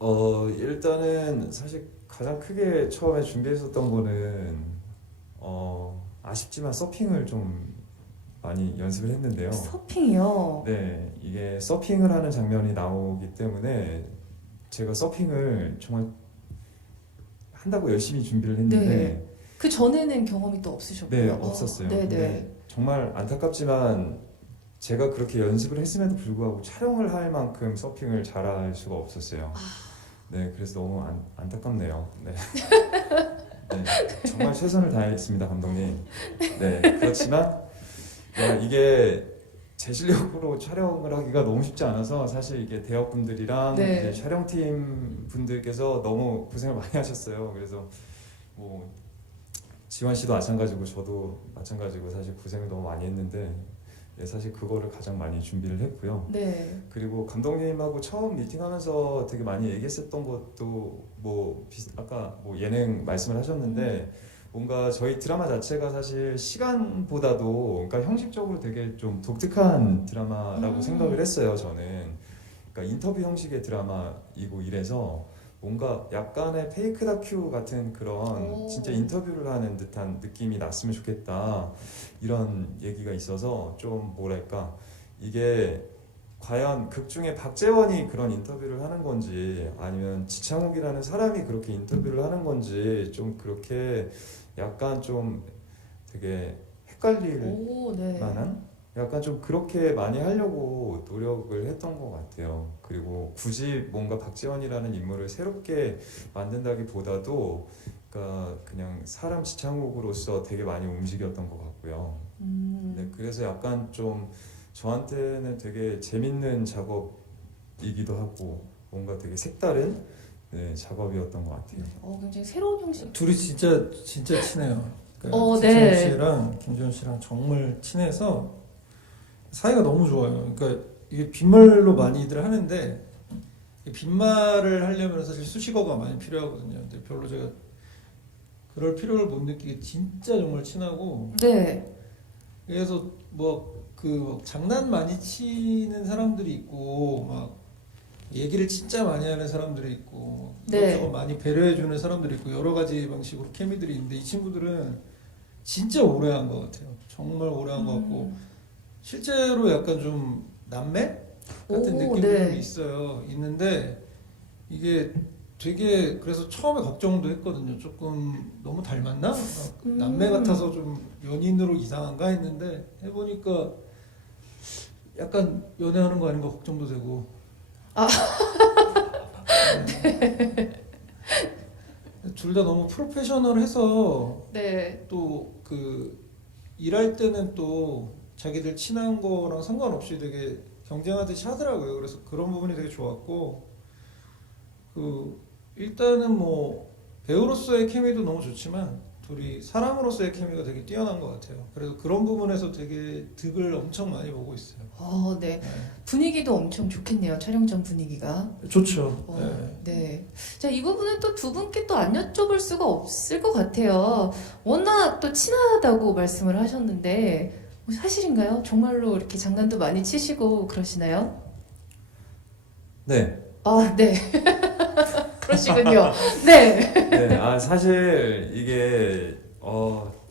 일단은 사실 가장 크게 처음에 준비했었던 거는 아쉽지만 서핑을 좀 많이 연습을 했는데요. 서핑이요. 네, 이게 서핑을 하는 장면이 나오기 때문에 제가 서핑을 정말 한다고 열심히 준비를 네. 했는데 그 전에는 경험이 또 네, 없으셨고요. 없었어요. 근데 네네. 정말 안타깝지만 제가 그렇게 연습을 했음에도 불구하고 촬영을 할 만큼 서핑을 잘할 수가 없었어요. 네, 그래서 너무 안타깝네요. 네. 네, 정말 최선을 다했습니다, 감독님. 네, 그렇지만 이게 제 실력으로 촬영을 하기가 너무 쉽지 않아서 사실 이게 대역분들이랑 이제 네. 촬영팀 분들께서 너무 고생을 많이 하셨어요. 그래서 뭐 지원 씨도 마찬가지고 저도 마찬가지고 사실 고생을 너무 많이 했는데 네, 사실 그거를 가장 많이 준비를 했고요. 네. 그리고 감독님하고 처음 미팅하면서 되게 많이 얘기했었던 것도 뭐 아까 뭐 예능 말씀을 하셨는데 뭔가 저희 드라마 자체가 사실 시간보다도 그러니까 형식적으로 되게 좀 독특한 드라마라고 생각을 했어요, 저는. 그러니까 인터뷰 형식의 드라마이고 이래서 뭔가 약간의 페이크 다큐 같은 그런 진짜 오. 인터뷰를 하는 듯한 느낌이 났으면 좋겠다, 이런 얘기가 있어서 좀 뭐랄까 이게 과연 극 중에 박재원이 그런 인터뷰를 하는 건지 아니면 지창욱이라는 사람이 그렇게 인터뷰를 하는 건지 좀 그렇게 약간 좀 되게 헷갈릴 오, 네. 만한, 약간 좀 그렇게 많이 하려고 노력을 했던 것 같아요. 그리고 굳이 뭔가 박지원이라는 인물을 새롭게 만든다기보다도 그러니까 그냥 사람 지창욱으로서 되게 많이 움직였던 것 같고요. 네, 그래서 약간 좀 저한테는 되게 재밌는 작업이기도 하고 뭔가 되게 색다른 네, 작업이었던 것 같아요. 굉장히 새로운 형식. 둘이 진짜 친해요. 그러니까 지창욱 네. 씨랑 김지원 씨랑 정말 친해서 사이가 너무 좋아요. 그러니까 이게 빈말로 많이들 하는데 이 빈말을 하려면 사실 수식어가 많이 필요하거든요. 근데 별로 제가 그럴 필요를 못 느끼게 진짜 정말 친하고, 네. 그래서 장난 많이 치는 사람들이 있고 막 얘기를 진짜 많이 하는 사람들이 있고 네. 이것저것 많이 배려해주는 사람들이 있고 여러 가지 방식으로 케미들이 있는데 이 친구들은 진짜 오래 한 것 같아요. 정말 오래 한 것 같고 실제로 약간 좀 남매 같은 오, 느낌도 좀 네. 있어요. 있는데 이게 되게 그래서 처음에 걱정도 했거든요. 조금 너무 닮았나? 남매 같아서 좀 연인으로 이상한가 했는데 해보니까 약간 연애하는 거 아닌가 걱정도 되고. 둘 다 너무 프로페셔널해서 네. 또 일할 때는 또 자기들 친한 거랑 상관없이 되게 경쟁하듯이 하더라고요. 그래서 그런 부분이 되게 좋았고, 일단은 뭐 배우로서의 케미도 너무 좋지만 둘이 사람으로서의 케미가 되게 뛰어난 것 같아요. 그래서 그런 부분에서 되게 득을 엄청 많이 보고 있어요. 네. 네. 분위기도 엄청 좋겠네요. 촬영 전 분위기가. 좋죠. 네. 자, 이 부분은 또 두 분께 또 안 여쭤볼 수가 없을 것 같아요. 워낙 또 친하다고 말씀을 하셨는데, 사실인가요? 정말로 이렇게 장난도 많이 치시고 그러시나요? 네. 네. 그러시군요. 네. 네, 사실 이게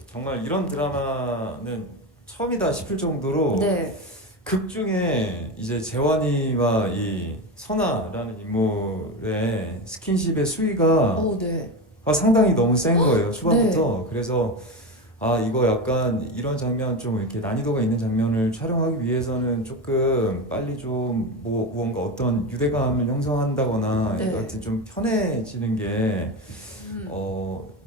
정말 이런 드라마는 처음이다 싶을 정도로 네. 극 중에 이제 재환이와 이 선아라는 인물의 스킨십의 수위가 네. 상당히 너무 센 거예요, 네. 초반부터. 그래서 이거 약간 이런 장면 좀 이렇게 난이도가 있는 장면을 촬영하기 위해서는 조금 빨리 좀 무언가 어떤 유대감을 형성한다거나 네. 여하튼 좀 편해지는 게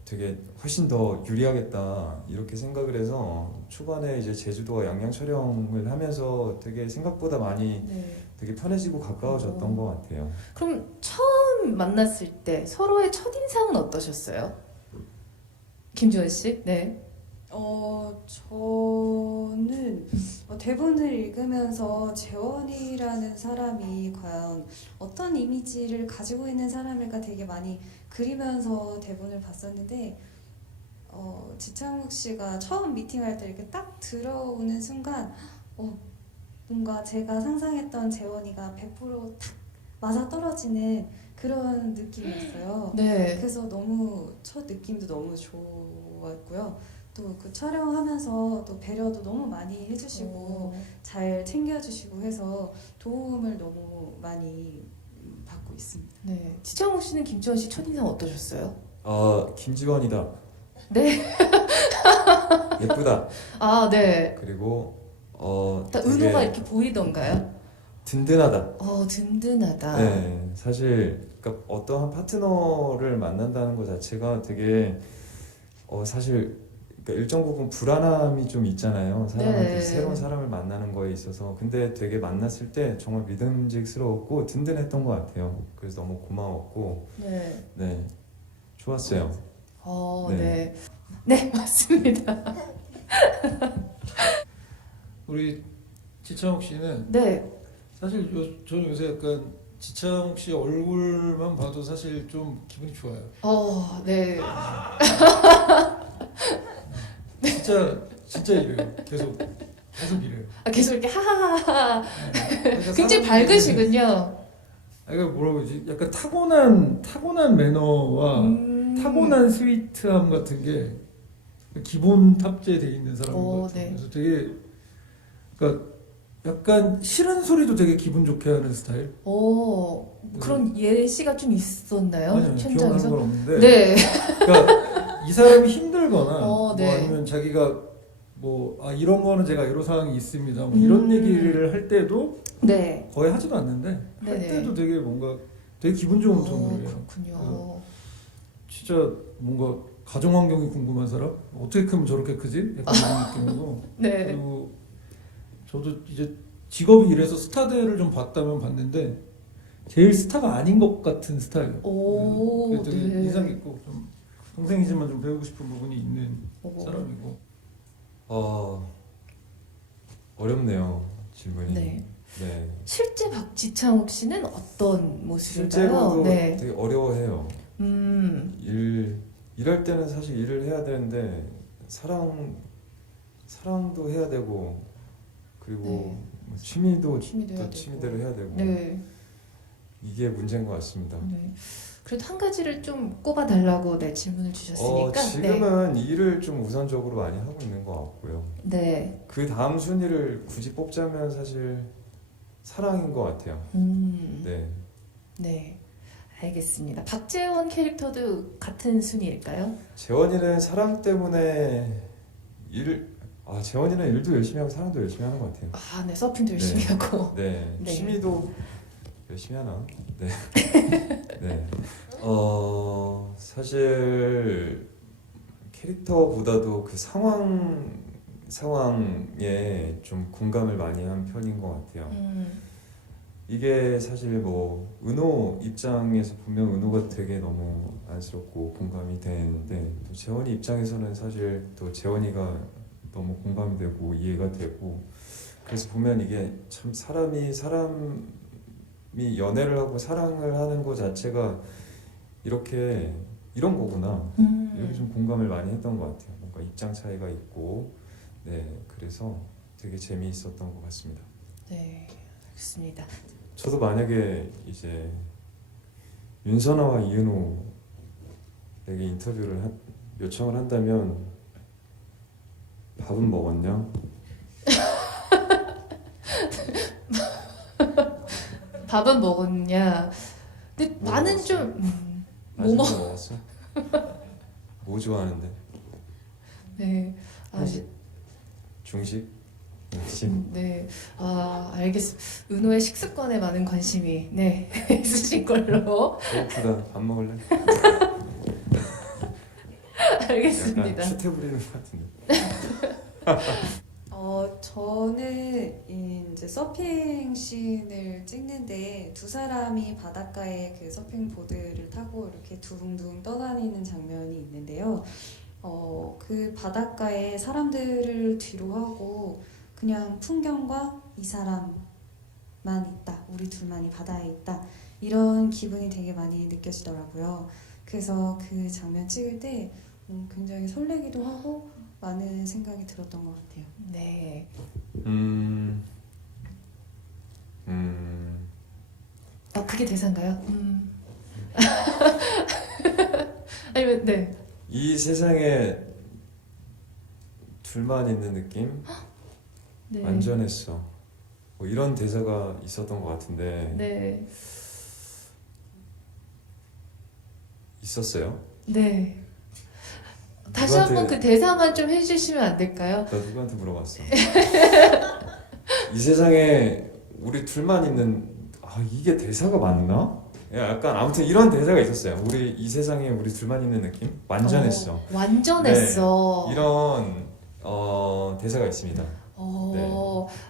되게 훨씬 더 유리하겠다 이렇게 생각을 해서 초반에 이제 제주도와 양양 촬영을 하면서 되게 생각보다 많이 네. 되게 편해지고 가까워졌던 것 같아요. 그럼 처음 만났을 때 서로의 첫인상은 어떠셨어요? 김주원 씨? 네. 저는 대본을 읽으면서 재원이라는 사람이 과연 어떤 이미지를 가지고 있는 사람일까 되게 많이 그리면서 대본을 봤었는데, 지창욱 씨가 처음 미팅할 때 이렇게 딱 들어오는 순간 뭔가 제가 상상했던 재원이가 100%탁 맞아떨어지는 그런 느낌이었어요. 네. 그래서 너무 첫 느낌도 너무 좋았고요. 또 그 촬영하면서 또 배려도 너무 많이 해주시고 잘 챙겨주시고 해서 도움을 너무 많이 받고 있습니다. 네. 지창욱 씨는 김지원 씨 첫인상 어떠셨어요? 김지원이다. 네. 예쁘다. 아, 네. 그리고 딱 되게 은호가 이렇게 보이던가요? 든든하다. 든든하다. 네, 사실 그러니까 어떠한 파트너를 만난다는 것 자체가 되게 사실 그러니까 일정 부분 불안함이 좀 있잖아요. 사람한테 네. 새로운 사람을 만나는 거에 있어서. 근데 되게 만났을 때 정말 믿음직스러웠고 든든했던 것 같아요. 그래서 너무 고마웠고, 네. 네, 좋았어요. 네. 네. 네, 맞습니다. 우리 지창욱 씨는 네. 사실 저는 요새 약간 지창욱 씨 얼굴만 봐도 사실 좀 기분이 좋아요. 네. 진짜 이래요. 계속 이래요. 계속 이렇게 하하하하. 그러니까 굉장히 사람들이- 밝으시군요. 그러니까 뭐라고 그러지? 약간 타고난 매너와 타고난 스위트함 같은 게 기본 탑재돼 있는 사람인 것 같아요. 네. 그래서 되게 그러니까 약간 싫은 소리도 되게 기분 좋게 하는 스타일. 그런 예시가 좀 있었나요? 아니요, 기억나는 현장에서? 건 없는데. 네. 그러니까 이 사람이 힘들거나 네. 뭐 아니면 자기가 이런 거는 제가 이런 상황이 있습니다. 뭐 이런 얘기를 할 때도 네. 거의 하지도 않는데 할 네네. 때도 되게 뭔가 되게 기분 좋은 톤이에요. 그렇군요. 진짜 뭔가 가정 환경이 궁금한 사람? 어떻게 크면 저렇게 크지? 약간 이런 느낌이고. 네. 그리고 저도 이제 직업이 이래서 스타들을 좀 봤다면 봤는데 제일 스타가 아닌 것 같은 스타일이에요. 그게 되게 네. 인상 깊고 좀 동생이지만 좀 배우고 싶은 부분이 있는 사람이고. 어렵네요, 질문이. 네. 네. 실제 박지창욱 씨는 어떤 모습일까요? 실제로도 네. 되게 어려워해요. 음. 일할 때는 사실 일을 해야 되는데 사랑도 해야 되고, 그리고 네. 뭐 취미도 취미도 해야 또 되고. 취미대로 해야 되고, 네. 이게 문제인 것 같습니다. 네. 그래도 한 가지를 좀 꼽아달라고 질문을 주셨으니까. 지금은 일을 좀 우선적으로 많이 하고 있는 것 같고요. 네. 그 다음 순위를 굳이 뽑자면 사실 사랑인 것 같아요. 네. 네. 알겠습니다. 박재원 캐릭터도 같은 순위일까요? 재원이는 사랑 때문에 재원이는 일도 열심히 하고 사랑도 열심히 하는 것 같아요. 네. 서핑도 열심히 네. 하고. 네. 네. 취미도 열심히 하나? 네. 네. 사실 캐릭터보다도 그 상황에 좀 공감을 많이 한 편인 것 같아요. 이게 사실 뭐 은호 입장에서 보면 은호가 되게 너무 안쓰럽고 공감이 되는데 또 재원이 입장에서는 사실 또 재원이가 너무 공감이 되고 이해가 되고 그래서 보면 이게 참 사람이 연애를 하고 사랑을 하는 것 자체가 이런 거구나 이렇게 좀 공감을 많이 했던 것 같아요. 뭔가 입장 차이가 있고 그래서 되게 재미있었던 것 같습니다. 네, 알겠습니다. 저도 만약에 이제 윤선아와 이은호에게 인터뷰를 요청을 한다면 밥은 먹었냐? 밥은 먹었냐? 근데 뭐 나는 먹었어? 좀 아직 뭐 먹었어? 뭐 좋아하는데? 네. 중식? 네. 알겠습니다. 은호의 식습관에 많은 관심이 있으신 걸로 배고프다. 밥 먹을래? 알겠습니다. 약간 추태 부리는 것 같은데. 저는 이제 서핑 씬을 찍는데 두 사람이 바닷가에 그 서핑 보드를 타고 이렇게 두둥둥 떠다니는 장면이 있는데요. 그 바닷가에 사람들을 뒤로 하고 그냥 풍경과 이 사람만 있다, 우리 둘만이 바다에 있다 이런 기분이 되게 많이 느껴지더라고요. 그래서 그 장면 찍을 때 굉장히 설레기도 하고 많은 생각이 들었던 것 같아요. 네. 그게 대사인가요? 아니면 네. 이 세상에 둘만 있는 느낌? 네. 완전했어. 뭐 이런 대사가 있었던 것 같은데 네. 있었어요? 네. 다시 누구한테- 한번 그 대사만 좀 해주시면 안 될까요? 나 누구한테 물어봤어? 이 세상에 우리 둘만 있는 이게 대사가 맞나? 약간 아무튼 이런 대사가 있었어요. 우리 이 세상에 우리 둘만 있는 느낌? 완전했어. 완전했어. 이런 대사가 있습니다.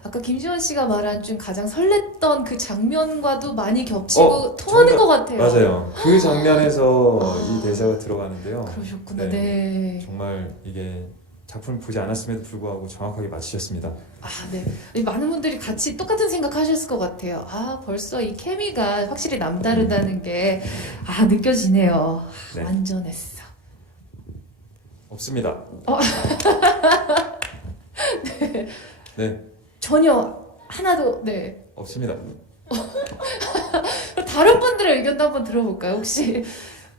아까 김지원 씨가 말한 좀 가장 설렜던 그 장면과도 많이 겹치고 통하는 정답. 것 같아요. 맞아요. 그 장면에서 아. 이 대사가 들어가는데요. 그러셨구나. 네. 네. 정말 이게 작품을 보지 않았음에도 불구하고 정확하게 맞히셨습니다. 네. 많은 분들이 같이 똑같은 생각하셨을 것 같아요. 벌써 이 케미가 확실히 남다르다는 게 느껴지네요. 네. 완전했어. 없습니다. 네, 전혀 하나도 네. 없습니다. 다른 분들의 의견도 한번 들어볼까요? 혹시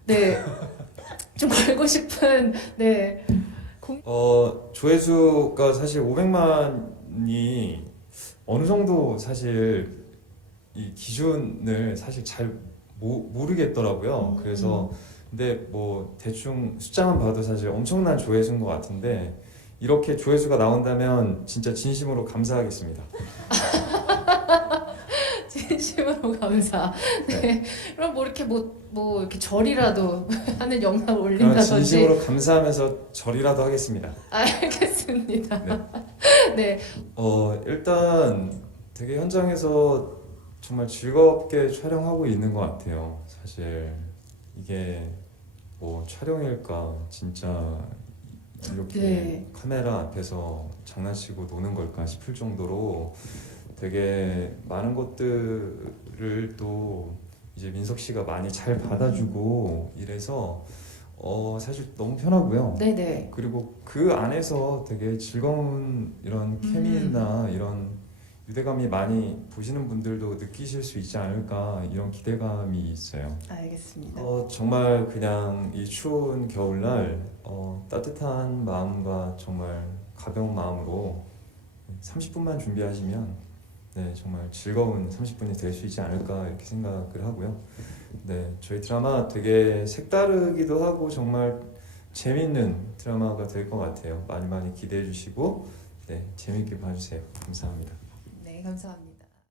네. 좀 걸고 싶은 네. 조회수가 사실 500만이 어느 정도 사실 이 기준을 사실 잘 모르겠더라고요. 그래서 근데 뭐 대충 숫자만 봐도 사실 엄청난 조회수인 것 같은데 이렇게 조회수가 나온다면 진짜 진심으로 감사하겠습니다. 진심으로 감사. 네. 그럼 뭐 이렇게 뭐 이렇게 절이라도 하는 영상 그럼 올린다든지. 진심으로 감사하면서 절이라도 하겠습니다. 알겠습니다. 네. 일단 되게 현장에서 정말 즐겁게 촬영하고 있는 것 같아요. 사실 이게 뭐 촬영일까 진짜 이렇게 네. 카메라 앞에서 장난치고 노는 걸까 싶을 정도로 되게 많은 것들을 또 이제 민석 씨가 많이 잘 받아주고 이래서 사실 너무 편하고요. 네네. 그리고 그 안에서 되게 즐거운 이런 케미나 이런 유대감이 많이 보시는 분들도 느끼실 수 있지 않을까 이런 기대감이 있어요. 알겠습니다. 정말 그냥 이 추운 겨울날 따뜻한 마음과 정말 가벼운 마음으로 30분만 준비하시면 네, 정말 즐거운 30분이 될 수 있지 않을까 이렇게 생각을 하고요. 네, 저희 드라마 되게 색다르기도 하고 정말 재밌는 드라마가 될 것 같아요. 많이 많이 기대해 주시고 네, 재밌게 봐주세요. 감사합니다. 네, 감사합니다.